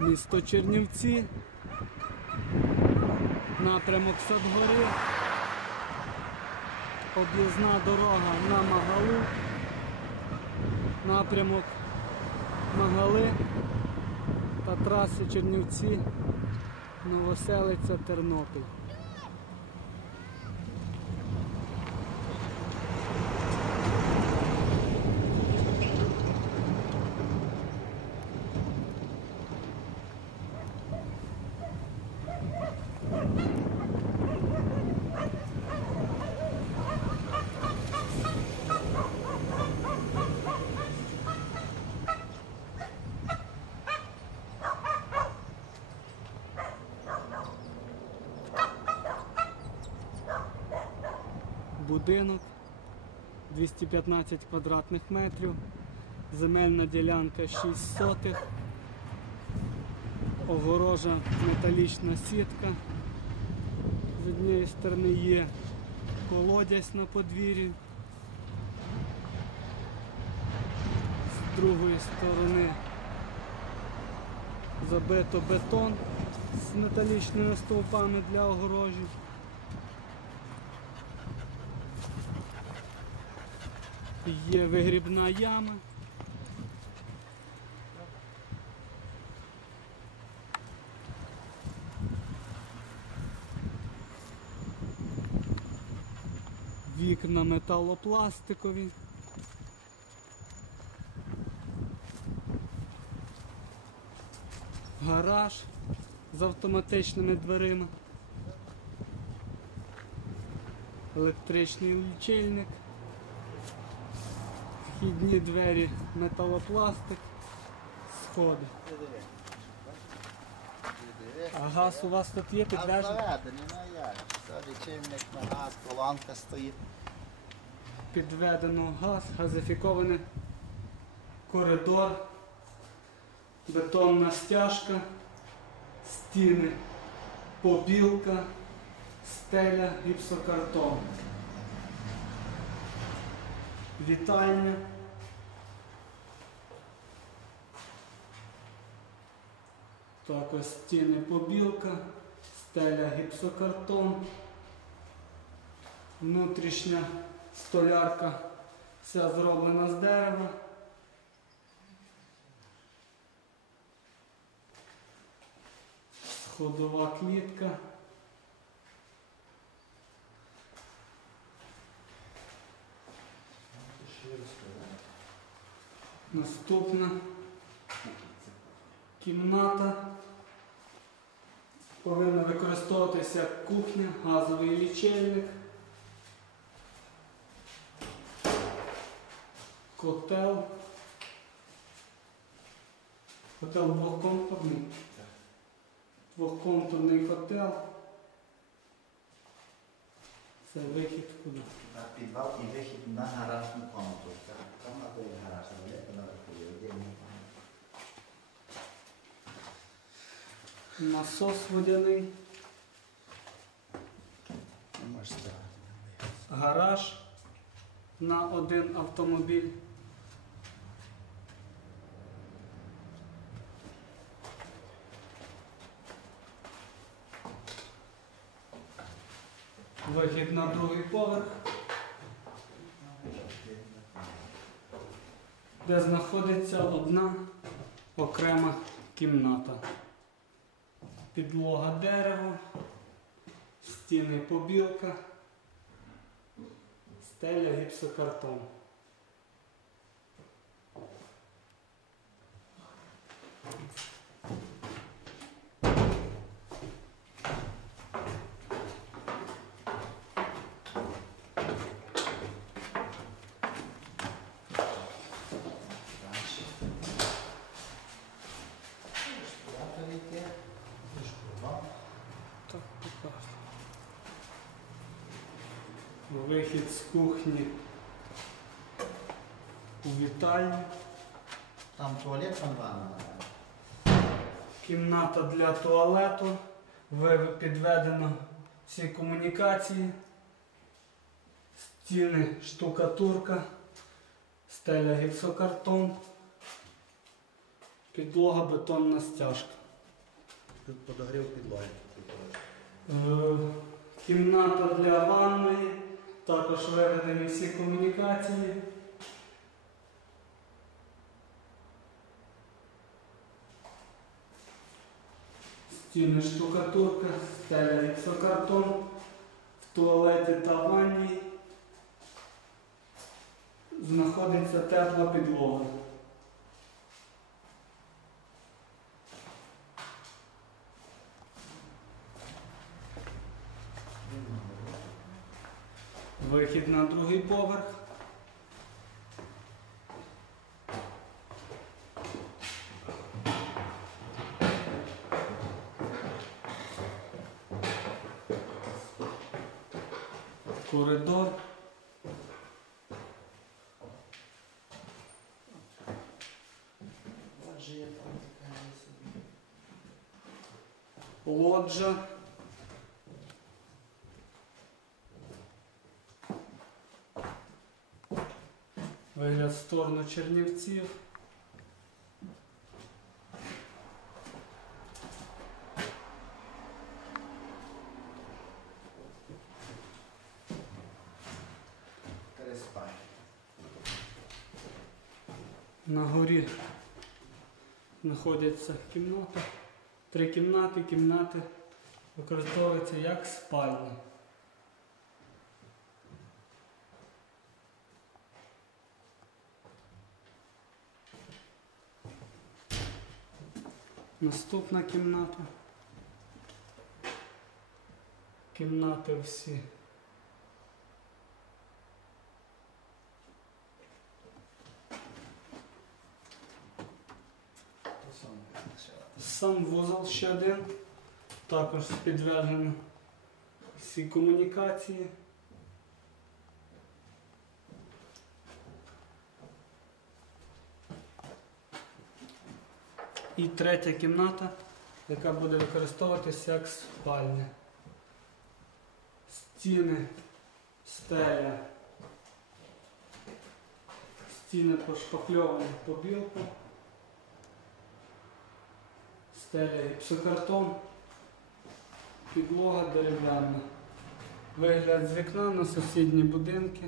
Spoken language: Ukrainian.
Місто Чернівці. Напрямок Садгори. Об'їзна дорога на Магалу. Напрямок Магали та траси Чернівці, Новоселиця, Тернопіль. Будинок 215 квадратних метрів, земельна ділянка 6 сотих, огорожа металічна сітка. З однієї сторони є колодязь на подвір'ї, з другої сторони забито бетон з металічними стовпами для огорожі. Є вигрібна яма. Вікна металопластикові. Гараж з автоматичними дверима. Електричний лічильник. Вхідні двері металопластик, сходи. А газ у вас тут є підвезений? заведений, ну як? Це лічильник на газ, колонка стоїть. Підведено газ, газифікований коридор, бетонна стяжка, стіни, побілка, стеля, гіпсокартон. Вітальня. Також стіни побілка, стеля гіпсокартон. Внутрішня столярка вся зроблена з дерева. Сходова клітка. Наступна кімната повинна використовуватися як кухня, газовий лічильник. Котел. Котел двохконтурний. Двохконтурний котел. Це вихід куди? Підвал і вихід на гаражну комнату. Так, Там на той гараж, але я наверху є віддільний. Насос водяний. Гараж на один автомобіль. Вихід на другий поверх, де знаходиться одна окрема кімната. Підлога дерево, стіни побілка. Стеля гіпсокартон. Вихід з кухні у вітальню. Там туалет, там ванна. Кімната для туалету. Підведено всі комунікації. Стіни штукатурка. Стеля гіпсокартон. Підлога бетонна стяжка. під- подогрів підлоги. Е, Кімната для ванної, також виведені всі комунікації. Стіни штукатурка, стеля гіпсокартон, в туалеті та ванні знаходиться тепла підлога. Вихід на другий поверх. Коридор. Лоджа. Вигляд в сторону Чернівців. На горі знаходяться кімната. Три кімнати, кімнати використовуються як спальні. Наступна кімната. Кімнати всі. Сам вузол ще один. Також підведено всі комунікації. І третя кімната, яка буде використовуватися як спальня. Стіни, стеля. Стіни пошпакльовані по білку. Стеля гіпсокартон, підлога дерев'яна. Вигляд з вікна на сусідні будинки.